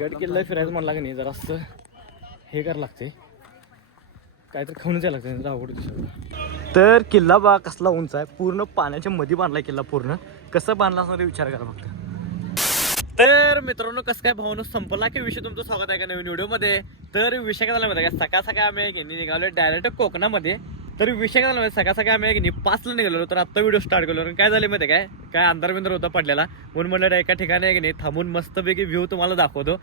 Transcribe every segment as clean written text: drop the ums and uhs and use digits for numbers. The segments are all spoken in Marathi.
गड किल्ला फिरायचं म्हणला की नाही जरासं हे करायला लागते, काहीतरी खाऊनच यायला लागतं अवघड दिसत. तर किल्ला बा कसला उंच आहे, पूर्ण पाण्याच्या मध्ये बांधलाय किल्ला. पूर्ण कसं बांधला असणार विचार करा फक्त. तर मित्रांनो कसं काय भावनो संपला की विषय, तुमचं स्वागत आहे का नवीन व्हिडिओमध्ये. तर विषय काय झाला माहिती आहे का, सकाळ सकाळ आम्ही निघालो डायरेक्ट कोकणामध्ये. तर विषय काय झाला माहिती, सकाळ सकाळ आम्ही 5ला निघालो. तर आत्ता व्हिडिओ स्टार्ट केलो. काय झालं माहिती आहे काय अंधार बिंदर होता पडलेला, म्हणून म्हटलं एका ठिकाणी आहे की नाही थांबून मस्तपैकी व्ह्यू तुम्हाला दाखवतो,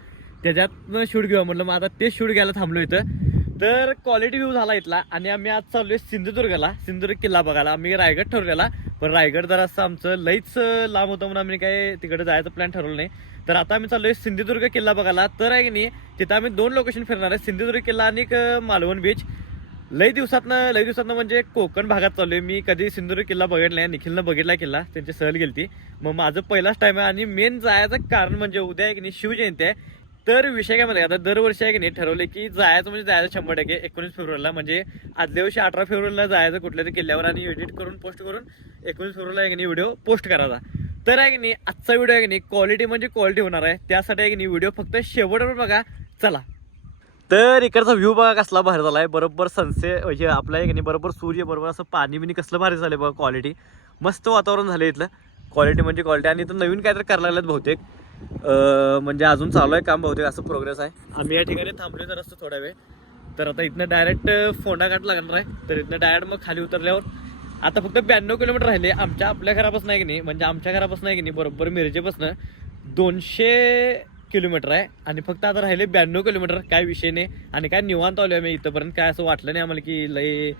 त्याच्यातनं शूट घेऊ म्हटलं. मग आता ते शूट घ्यायला थांबलो इथं. तर क्वालिटी व्ह्यू झाला इथला. आणि आम्ही आज चाललोय सिंधुदुर्गला, सिंधुदुर्ग किल्ला बघायला. आम्ही रायगड ठरवलेला, पण रायगड जरा असं आमचं लईच लांब होतं म्हणून आम्ही काय तिकडे जायचं प्लॅन ठरवलं नाही. तर आता आम्ही चाललोय सिंधुदुर्ग किल्ला बघायला. तर आहे की नाही तिथं आम्ही 2 लोकेशन फिरणार आहे, सिंधुदुर्ग किल्ला आणि मालवण बीच. लई दिवसातनं म्हणजे कोकण भागात चाललोय. मी कधी सिंधुदुर्ग किल्ला बघितला नाही, निखिलनं बघितला किल्ला, त्यांची सहल गेलती. मग माझं पहिलाच टाइम आहे. आणि मेन जायचं कारण म्हणजे उद्या आहे की नाही शिवजयंती आहे. तर विषय काय माहिती आता दरवर्षी आहे की नाही ठरवले की जायचं म्हणजे जायचं 100%. 19 फेब्रुवारीला म्हणजे आदल्या दिवशी 18 फेब्रुवारीला जायचं कुठल्या तरी किल्ल्यावर आणि एडिट करून पोस्ट करून 19 फेब्रुवारीला आहे की नाही व्हिडिओ पोस्ट करायचा. तर आहे की नाही आजचा व्हिडिओ आहे की नाही क्वालिटी म्हणजे क्वालिटी होणार आहे. त्यासाठी आहे की नाही व्हिडिओ फक्त शेवटवर बघा. चला. तर इकडचा व्ह्यू बघा कसला भारी झाला आहे. बरोबर सनसेट म्हणजे आपला आहे की नाही बरोबर सूर्य, बरोबर असं पाणी बिनी कसलं भारी झालं बघा. क्वालिटी मस्त वातावरण झालं इथलं. क्वालिटी म्हणजे क्वालिटी. आणि इथं नवीन काहीतरी करायला लागल्यात बहुतेक, म्हणजे अजून चालू आहे काम बहुतेक, असं प्रोग्रेस आहे. आम्ही या ठिकाणी थांबलोय तर असं थोडा वेळ. तर आता इथनं डायरेक्ट फोंडाघाट लागणार आहे. तर इथनं डायरेक्ट मग खाली उतरल्यावर आता फक्त 92 किलोमीटर राहिले आपल्या घरापासून आहे की नाही, म्हणजे आमच्या घरापासून आहे की नाही बरोबर मिरजेपासून 200 किलोमीटर आहे. आणि फक्त आता राहिले 92 किलोमीटर. काय विषय नाही. आणि काय निवांत आलो आहे मी इथंपर्यंत. काय असं वाटलं नाही आम्हाला की लय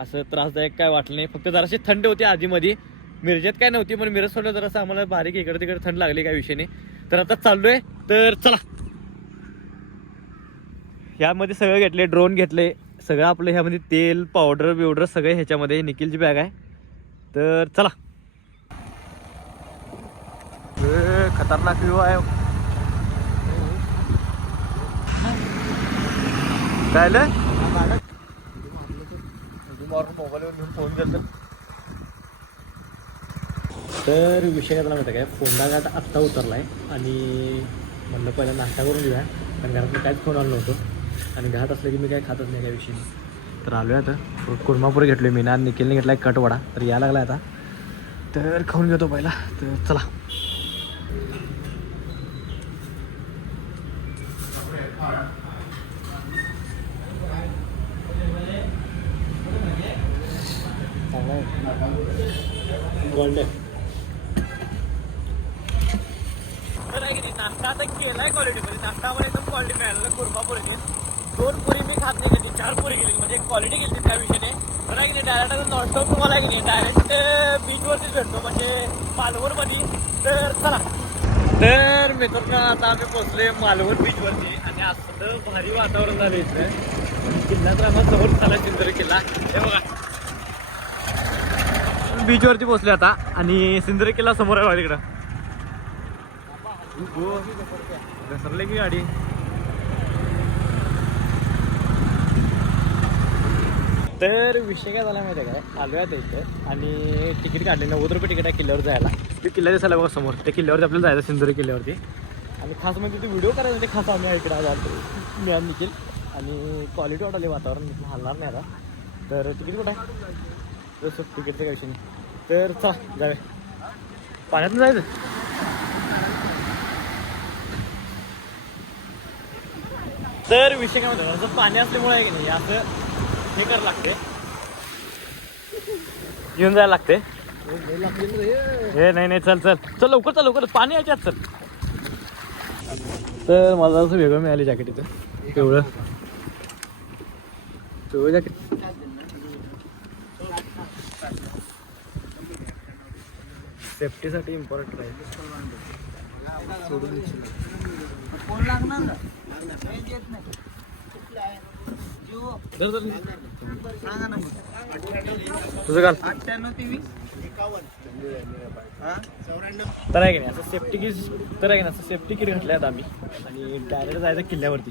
असं त्रासदायक काय वाटलं नाही. फक्त जराशी थंड होती आधीमध्ये, मिरजेत काय नव्हती, पण मिरज सोडलं जरासं आम्हाला बारीक इकडे तिकडे थंड लागली, काय विषय नाही. तर आता चाललोय. तर चला. ह्यामध्ये सगळं घेतले, ड्रोन घेतले सगळं आपलं, ह्यामध्ये तेल पावडर बिवडर सगळं ह्याच्यामध्ये. निखिलची बॅग आहे. तर चला. खतरनाक व्ह्यू आहे. काय मोबाईलवर घेऊन फोन करतो. तर विषय काय झाला माहिती काय, फोंडाघाट आत्ता उतरला आहे. आणि म्हणलं पहिला नाश्ता करून घेऊया, कारण घरात मी काहीच फोन आलो नव्हतो. आणि घाट असलं की मी काय खातच नाही त्या विषयी. तर आलो आहे आता. कुर्मापुरी घेतलो मी ना, निखिलने घेतला एक कटवडा. तर यायला लागला आता. तर खाऊन घेतो पहिला. तर चला. तर आहे की नाही नाश्ता आता केलाय क्वालिटीमध्ये. नाश्तामध्ये एकदम क्वालिटी मिळाला. कुर्मापुरीने 2 पुरी मी खात नाही कधी, 4 पुरी गेली म्हणजे क्वालिटी गेली त्या विषयाने. तर आहे की नाही डायरेक्ट नॉनस्टॉप तुम्हाला आहे की नाही डायरेक्ट बीचवरतीच भेटतो, म्हणजे मालवणमध्ये. तर चला. तर मित्रांनो आता आम्ही पोहोचलोय मालवण बीचवरती. आणि असं भारी वातावरण झालं इथं. किल्ला तर आम्हाला जवळ झाला सिंधुदुर्ग किल्ला. हे बघा बीचवरती पोहोचले आता. आणि सिंधुदुर्ग किल्ला समोर आहे बघा तिकडं. घसरले की गाडी. तर विषय काय झाला माहिती आहे काय, आलो आहे इथं आणि तिकीट काढले. 90 रुपये तिकीट आहे किल्ल्यावर जायला. ते किल्ला दिसायला बघा समोर, त्या किल्ल्यावरती आपल्याला जायचं सिंधुदुर्ग किल्ल्यावरती. आणि खास म्हणजे ते व्हिडिओ करायचं ते खास आम्ही इकडे आज मी आणि निखिल. आणि क्वालिटी वाटली वातावरण हलणार नाही आता. तर तिकीट कुठं आहे तसं तिकीटचं काय विषय नाही. तर चला जाऊया. पाण्यातून जायचं. तर विषय काय म्हणतो, असं पाणी असल्यामुळे आहे की नाही असं हे करायला लागते, घेऊन जायला लागते. हे नाही चल चल चल लवकर चल लवकर, पाणी याच्यात चल. तर मला असं वेगळं मिळालं जॅकेट इथं, पिवळं जॅकेट. सेफ्टीसाठी इम्पॉर्टंट राहील. तुझं काल 98 तर आहे की नाही असं सेफ्टी किट. तर आहे की नाही असं सेफ्टी किट घातलं आहेत आम्ही. आणि डायरेक्ट जायचं किल्ल्यावरती.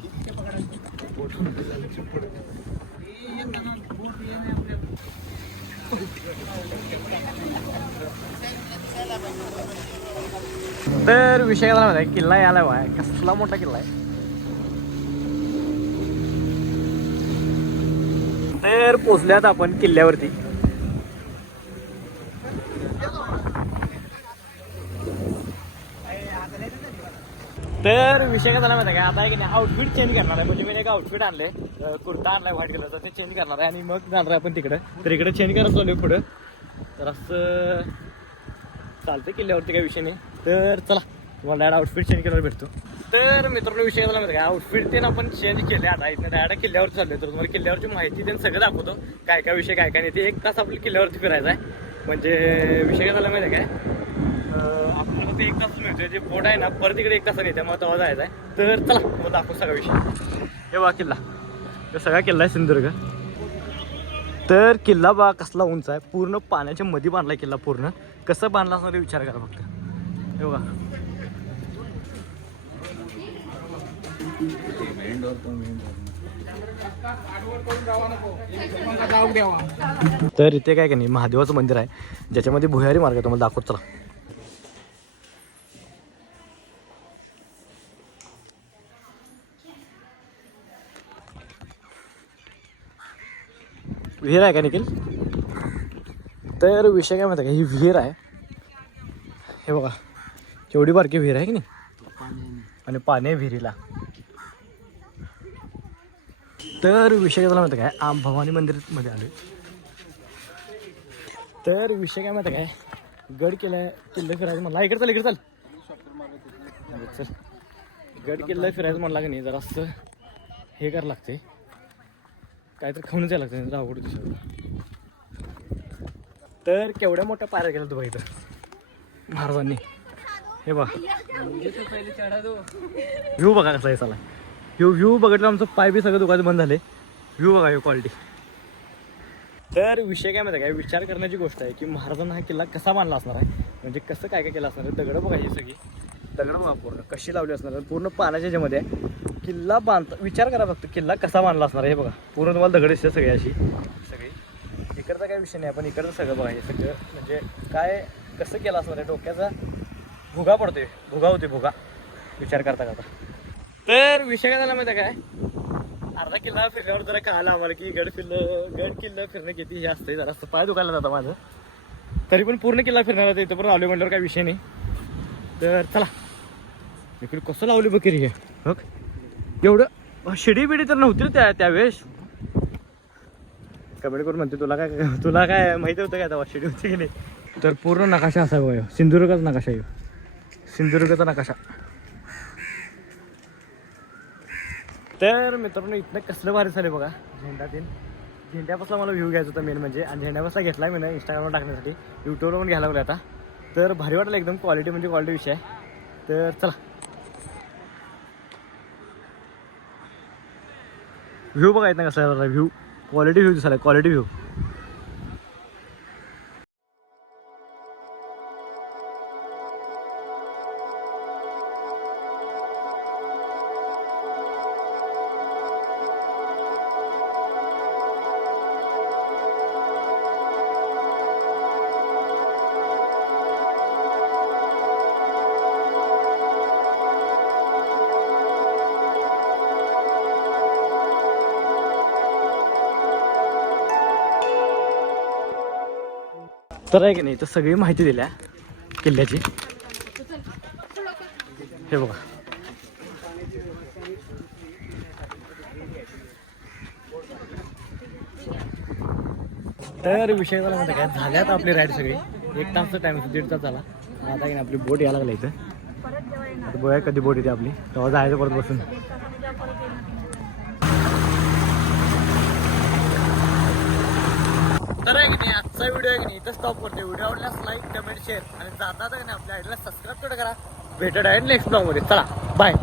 तर विषय झाला माहिती आहे, किल्ला यायला कसला मोठा किल्ला आहे. तर पोचल्यात आपण किल्ल्यावरती. तर विषय काय झाला माहिती का, आता आहे की नाही आउटफिट चेंज करणार आहे. म्हणजे मी एक आउटफिट आणले, कुर्ता आणलाय व्हाईट कलरचा, ते चेंज करणार आहे आणि मग जाणार आहे आपण तिकडं. तर इकडे चेंज करत चालू आहे पुढं. तर असं चालतं किल्ल्यावरती काही विषय नाही. तर चला तुम्हाला डायरेक्ट आउटफिट चेंज केल्यावर भेटतो. तर मित्रांनो विषय झाला माहिती का, आउटफिट ते आपण चेंज केले. आता इथं डायरेक्ट किल्ल्यावर चाललोय. तर तुम्हाला किल्ल्यावरची माहिती ते सगळं दाखवतो, काय काय विषय काय काय नाही. ते 1 तास आपल्या किल्ल्यावरती फिरायचा आहे. म्हणजे विषय काय झाला माहिती आहे काय, आपल्याला ते 1 तास मिळतोय. जे बोट आहे ना परत इकडे 1 तासाने येते, मग तेव्हा जायचं आहे. तर चला मग दाखवू सगळा विषय. हे बघा किल्ला, तो सगळा किल्ला आहे सिंधुदुर्ग. तर किल्ला बघा कसला उंच आहे, पूर्ण पाण्याच्या मध्ये बांधलाय किल्ला. पूर्ण कसं बांधला असणार विचार करा फक्त. हे बघा तर इथे काय का नाही महादेवाचं मंदिर आहे, ज्याच्यामध्ये भुयारी मार्ग आहे. तुम्हाला दाखवत चला. विहीर आहे का निखिल. तर विषय काय माहिती का, ही विहीर आहे. हे बघा केवढी बारकी विहीर आहे की नाही, आणि पाणी आहे विहिरीला. तर विषय काय झाला माहिती काय, भवानी मंदिरमध्ये आले. तर विषय काय माहिती काय, गड किल्ला फिरायचं म्हणला. इकडे चल, इकडे चल. चल गड किल्ला फिरायचं म्हणला की नाही जरा असं हे करायला लागते, काहीतरी खाऊनच यायला लागतं, अवघड दिसत. तर केवढ्या मोठ्या पायऱ्या केल्या तू इथं महाराजांनी. हे बघा व्ह्यू बघा कसा आहे. चला व्ह्यू बघितलं आमचं पाय बी सगळं दुकान बंद झाले. व्ह्यू बघा हे क्वालिटी. तर विषय काय माहिती काय, विचार करण्याची गोष्ट आहे की महाराजांना हा किल्ला कसा बांधला असणार आहे, म्हणजे कसं काय काय केलं असणार आहे. दगडं बघा ही सगळी दगडं बघा पूर्ण कशी लावली असणार आहे, पूर्ण पाण्याच्या ह्याच्यामध्ये किल्ला बांधता. विचार करा फक्त किल्ला कसा बांधला असणार आहे. हे बघा पूर्ण तुम्हाला दगड दिसते सगळी अशी सगळी. इकडचा काही विषय नाही, आपण इकडचं सगळं बघा हे सगळं म्हणजे काय कसं केलं असणार आहे. डोक्याचा भुगा पडतोय, भुगा होते भुगा विचार करता करता. तर विषय काय झाला माहिती काय, अर्धा किल्ला फिरल्यावर जरा कळालं आम्हाला की गड किल्ला फिरणं किती हे असतं. जरा असं पाय दुखायला जातं माझं, तरी पण पूर्ण किल्ला फिरणार होतं. इथं पण आलो म्हटल्यावर काही विषय नाही. तर चला इकडे कसं लावली बघ हे बघ. एवढं शिडी बिडी तर नव्हती त्यावेळेस. कमेंट करून म्हणते तुला काय माहिती होतं काय तेव्हा शिडी होती की नाही. तर पूर्ण नकाशा असा बघा, सिंधुदुर्गाचा नकाशा आहे, सिंधुदुर्गाचा नकाशा. तर मित्रांनो इथनं कसलं भारी झालं बघा. झेंड्यापासला मला व्ह्यू घ्यायचा होता मेन म्हणजे, आणि झेंड्यापासला घेतला मी ना इंस्टाग्रामवर टाकण्यासाठी, यूट्यूबवर पण घ्यायला लागलं आता. तर भारी वाटलं एकदम. क्वालिटी म्हणजे क्वालिटी विषय आहे. तर चला व्ह्यू बघा इथनं कसं आहे. व्ह्यू क्वालिटी व्ह्यू दिसायला, क्वालिटी व्ह्यू. तर आहे की नाही तर सगळी माहिती दिल्या किल्ल्याची. हे बघा तर विषय झाला म्हणता काय, झाल्यात आपली राईड सगळी. 1 तासचा टाइम, 1.5 तास झाला. आता की आपली बोट यायला लागला इथं. आता बघा कधी बोट येते आपली, तेव्हा जायचं परत बसून. तर आहे की नाही आजचा व्हिडिओ आहे की नाही इथं स्टॉप करते. व्हिडिओ आवडल्यास लाईक कमेंट शेअर आणि जातात आहे ना आपल्या आयडीला सबस्क्राईब करा. भेटत आहे नेक्स्ट ब्लॉगमध्ये. चला बाय.